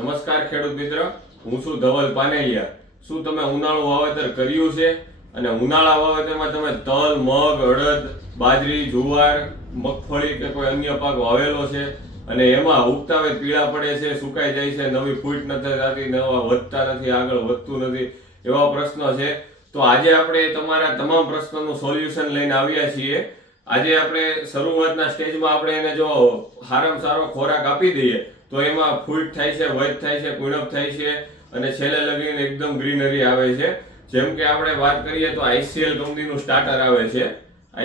નમસ્કાર ખેડૂત મિત્ર, હું છું ધવલ પાનેલિયા। શું તમે ઉનાળુ વાવેતર કર્યું છે અને ઉનાળા વાવેતરમાં તમે તલ, મગ, અડદ, બાજરી, જુવાર, મગફળી કે કોઈ અન્ય પાક વાવેલો છે અને એમાં ઉગતા વેત પીળા પડે છે, સુકાઈ જાય છે, નવી ફૂટ નથી થતી, નવા વધતા નથી, આગળ વધતું નથી, એવા પ્રશ્નો છે। તો આજે આપણે તમારા તમામ પ્રશ્નોનું સોલ્યુશન લઈને આવ્યા છીએ। આજે આપણે શરૂઆતના સ્ટેજમાં આપણે એને જો સારામાં સારો ખોરાક આપી દઈએ તો એમાં ફૂટ થાય છે, વધ થાય છે, કુણપ થાય છે અને છેલ્લે લગીને એકદમ ગ્રીનરી આવે છે। જેમ કે આપણે વાત કરીએ તો ICL કંપનીનું સ્ટાર્ટર આવે છે।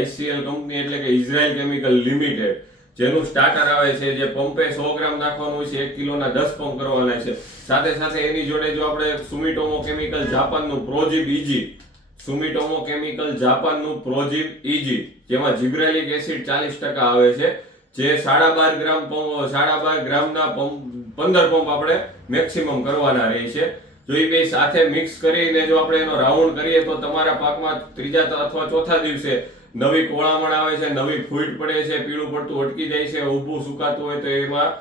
ICL કંપની એટલે કે ઇઝરાયલ કેમિકલ લિમિટેડ, જેનું સ્ટાર્ટર આવે છે, જે પંપે 100 ગ્રામ નાખવાનું હોય છે, 1 કિલોના 10 પંપ કરવાના છે। સાથે સાથે એની જોડે જો આપણે સુમિટોમો કેમિકલ જાપાનનું પ્રોજીબ ઇજી, સુમિટોમો કેમિકલ જાપાનનું પ્રોજીબ ઇજી, જેમાં જીબ્રેલિક એસિડ 40% આવે છે, જે 12.5 ગ્રામ 12.5 ગ્રામના 15 પંપ આપણે મેક્સિમમ કરવાના રહે છે। જો એ બે સાથે મિક્સ કરીને જો આપણે એનો રાઉન્ડ કરીએ તો તમારા પાકમાં ત્રીજા અથવા ચોથા દિવસે નવી કોળામણ આવે છે, નવી ફૂટ પડે છે, પીળું પડતું અટકી જાય છે, ઊભું સુકાતું હોય તો એમાં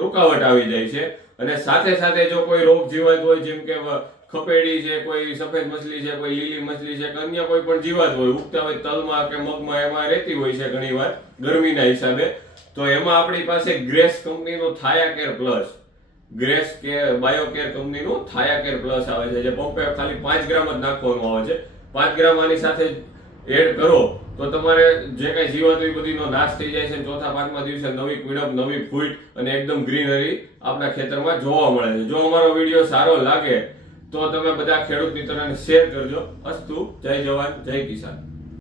રૂકાવટ આવી જાય છે। અને સાથે સાથે જો કોઈ રોગ જીવાત હોય, જેમ કે ખપેડી છે, કોઈ સફેદ મછલી છે, કોઈ લીલી મછલી છે, અન્ય કોઈ પણ જીવાત હોય, ઉગતા હોય તલમાં કે મગમાં, એમાં રહેતી હોય છે ઘણીવાર ગરમીના હિસાબે, તો એમાં આપણી પાસે ગ્રેસ કંપનીનું થાયાકેર પ્લસ, ગ્રેસ કે બાયોકેર કંપનીનું થાયાકેર પ્લસ આવે છે, જે પંપે ખાલી 5 ગ્રામ જ નાખવાનું આવે છે। 5 ગ્રામ આની સાથે એડ કરો તો તમારે જે કઈ જીવાત હોય બધીનો નાશ થઈ જાય છે। ચોથા પાંચમા દિવસે નવી કુણપ, નવી ફૂટ અને એકદમ ગ્રીનરી આપણા ખેતરમાં જોવા મળે છે। જો અમારો વિડીયો સારો લાગે તો તમે બધા ખેડૂત મિત્રોને શેર કરજો। અસ્તુ, જય જવાન, જય કિસાન।